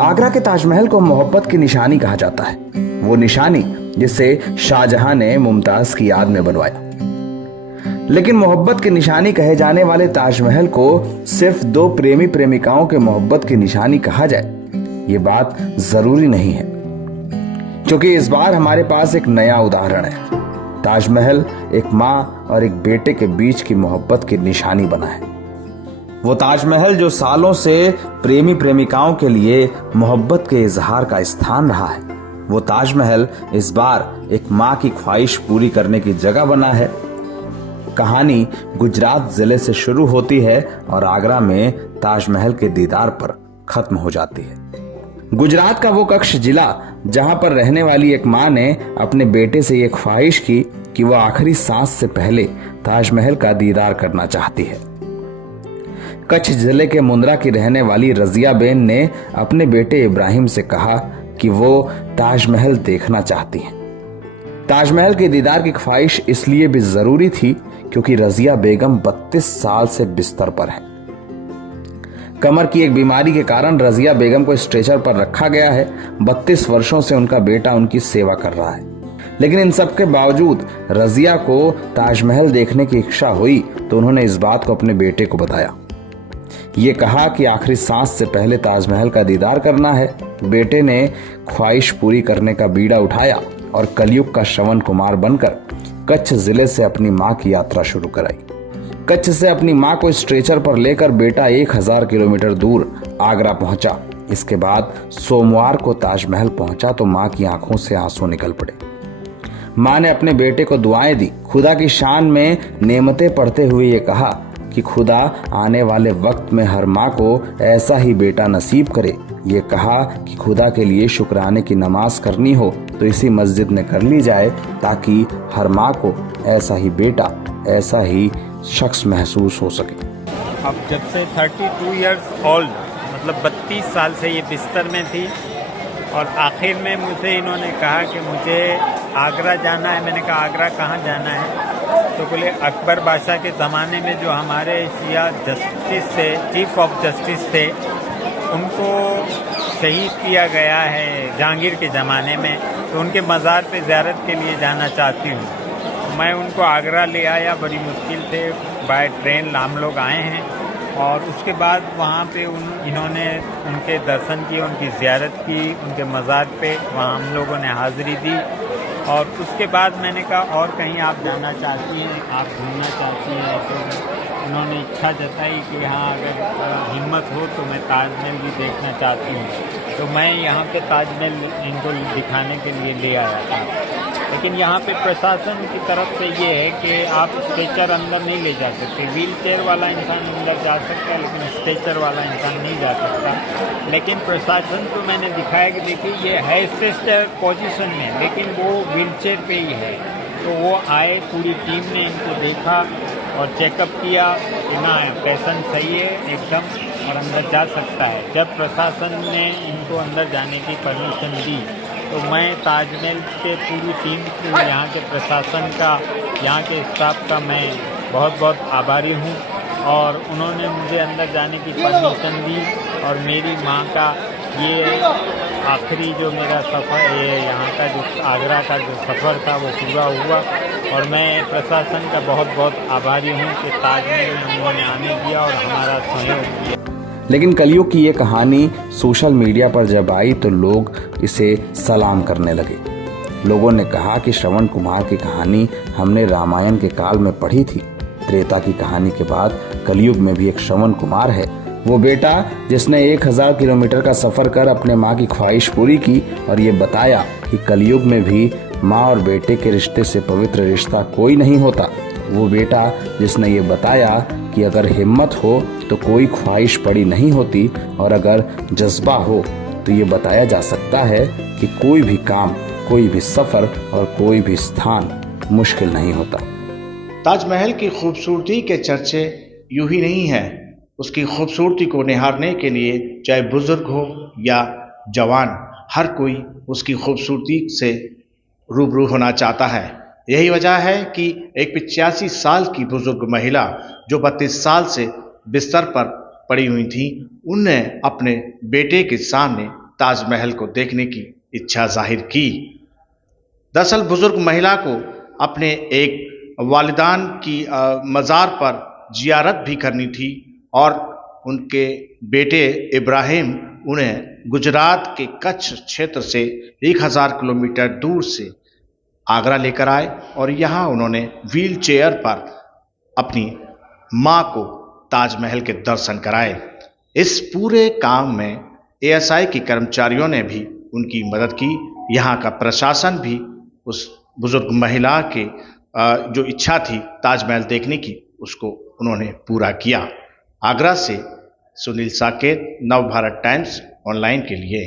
आगरा के ताजमहल को मोहब्बत की निशानी कहा जाता है, वो निशानी जिसे शाहजहां ने मुमताज की याद में बनवाया। लेकिन मोहब्बत की निशानी कहे जाने वाले ताजमहल को सिर्फ दो प्रेमी प्रेमिकाओं के मोहब्बत की निशानी कहा जाए, ये बात जरूरी नहीं है, क्योंकि इस बार हमारे पास एक नया उदाहरण है। ताजमहल एक माँ और एक बेटे के बीच की मोहब्बत की निशानी बना है। वो ताजमहल जो सालों से प्रेमी प्रेमिकाओं के लिए मोहब्बत के इजहार का स्थान रहा है, वो ताजमहल इस बार एक माँ की ख्वाहिश पूरी करने की जगह बना है। कहानी गुजरात जिले से शुरू होती है और आगरा में ताजमहल के दीदार पर खत्म हो जाती है। गुजरात का वो कच्छ जिला जहां पर रहने वाली एक माँ ने अपने बेटे से ये ख्वाहिश की कि वह आखिरी सांस से पहले ताजमहल का दीदार करना चाहती है। कच्छ जिले के मुंद्रा की रहने वाली रजिया बेन ने अपने बेटे इब्राहिम से कहा कि वो ताजमहल देखना चाहती हैं। ताजमहल के दीदार की ख्वाहिश इसलिए भी जरूरी थी क्योंकि रजिया बेगम 32 साल से बिस्तर पर है। कमर की एक बीमारी के कारण रजिया बेगम को स्ट्रेचर पर रखा गया है। 32 वर्षों से उनका बेटा उनकी सेवा कर रहा है, लेकिन इन सब के बावजूद रजिया को ताजमहल देखने की इच्छा हुई तो उन्होंने इस बात को अपने बेटे को बताया। ये कहा कि आखिरी सांस से पहले ताजमहल का दीदार करना है। बेटे ने ख्वाहिश पूरी करने का बीड़ा उठाया और कलयुग का श्रवण कुमार बनकर कच्छ जिले से अपनी मां की यात्रा शुरू कराई। कच्छ से अपनी मां को स्ट्रेचर पर लेकर बेटा 1000 किलोमीटर दूर आगरा पहुंचा। इसके बाद सोमवार को ताजमहल पहुंचा तो मां की आंखों से आंसू निकल पड़े। मां ने अपने बेटे को दुआएं दी, खुदा की शान में नेमतें पढ़ते हुए ये कहा कि खुदा आने वाले वक्त में हर माँ को ऐसा ही बेटा नसीब करे। ये कहा कि खुदा के लिए शुक्राने की नमाज करनी हो तो इसी मस्जिद में कर ली जाए, ताकि हर माँ को ऐसा ही बेटा, ऐसा ही शख्स महसूस हो सके। अब जब से 32 इयर्स ओल्ड, मतलब 32 साल से ये बिस्तर में थी और आखिर में मुझे इन्होंने कहा कि मुझे आगरा जाना है। मैंने कहा आगरा कहाँ जाना है? तो बोले अकबर बादशाह के ज़माने में जो हमारे शिया जस्टिस थे, चीफ ऑफ जस्टिस थे, उनको शहीद किया गया है जहांगीर के ज़माने में, तो उनके मज़ार पे ज़ियारत के लिए जाना चाहती हूँ। मैं उनको आगरा ले आया, बड़ी मुश्किल से बाय ट्रेन हम लोग आए हैं और उसके बाद वहाँ पे इन्होंने उनके दर्शन किए, उनकी ज़ियारत की, उनके मज़ार पे वहाँ हम लोगों ने हाज़िरी दी। और उसके बाद मैंने कहा और कहीं आप जाना चाहती हैं, आप घूमना चाहती हैं? तो उन्होंने इच्छा जताई कि हाँ अगर हिम्मत हो तो मैं ताजमहल भी देखना चाहती हूँ। तो मैं यहाँ पे ताजमहल इनको दिखाने के लिए ले आया था। लेकिन यहाँ पे प्रशासन की तरफ से ये है कि आप स्ट्रेचर अंदर नहीं ले जा सकते। व्हील चेयर वाला इंसान अंदर जा सकता है, लेकिन स्ट्रेचर वाला इंसान नहीं जा सकता। लेकिन प्रशासन को मैंने दिखाया कि देखिए ये है स्ट्रेचर पोजीशन में, लेकिन वो व्हील चेयर पे ही है। तो वो आए, पूरी टीम ने इनको देखा और चेकअप किया कि ना पेशेंट सही है एकदम और अंदर जा सकता है। जब प्रशासन ने इनको अंदर जाने की परमिशन दी तो मैं ताजमहल के पूरी टीम को, यहाँ के प्रशासन का, यहाँ के स्टाफ का मैं बहुत बहुत आभारी हूँ। और उन्होंने मुझे अंदर जाने की परमिशन दी और मेरी माँ का ये आखिरी जो मेरा सफ़र, ये यहाँ का जो आगरा का जो सफ़र था वो पूरा हुआ। और मैं प्रशासन का बहुत बहुत आभारी हूँ कि ताजमहल में उन्होंने आने दिया और हमारा सहयोग किया। लेकिन कलयुग की ये कहानी सोशल मीडिया पर जब आई तो लोग इसे सलाम करने लगे। लोगों ने कहा कि श्रवण कुमार की कहानी हमने रामायण के काल में पढ़ी थी। त्रेता की कहानी के बाद कलयुग में भी एक श्रवण कुमार है, वो बेटा जिसने 1000 किलोमीटर का सफर कर अपने माँ की ख्वाहिश पूरी की और ये बताया कि कलयुग में भी माँ और बेटे के रिश्ते से पवित्र रिश्ता कोई नहीं होता। वो बेटा जिसने ये बताया कि अगर हिम्मत हो तो कोई ख्वाहिश बड़ी नहीं होती और अगर जज्बा हो तो ये बताया जा सकता है कि कोई भी काम, कोई भी सफर और कोई भी स्थान मुश्किल नहीं होता। ताजमहल की खूबसूरती के चर्चे यूं ही नहीं है। उसकी खूबसूरती को निहारने के लिए चाहे बुजुर्ग हो या जवान, हर कोई उसकी खूबसूरती से रूबरू होना चाहता है। यही वजह है कि एक 85 साल की बुजुर्ग महिला जो 32 साल से बिस्तर पर पड़ी हुई थीं, उनने अपने बेटे के सामने ताजमहल को देखने की इच्छा जाहिर की। दरअसल बुजुर्ग महिला को अपने एक वालिदान की मज़ार पर जियारत भी करनी थी और उनके बेटे इब्राहिम उन्हें गुजरात के कच्छ क्षेत्र से 1000 किलोमीटर दूर से आगरा लेकर आए और यहाँ उन्होंने व्हील चेयर पर अपनी माँ को ताजमहल के दर्शन कराए। इस पूरे काम में एएसआई के कर्मचारियों ने भी उनकी मदद की। यहाँ का प्रशासन भी उस बुजुर्ग महिला के जो इच्छा थी ताजमहल देखने की, उसको उन्होंने पूरा किया। आगरा से सुनील साकेत, नवभारत टाइम्स ऑनलाइन के लिए।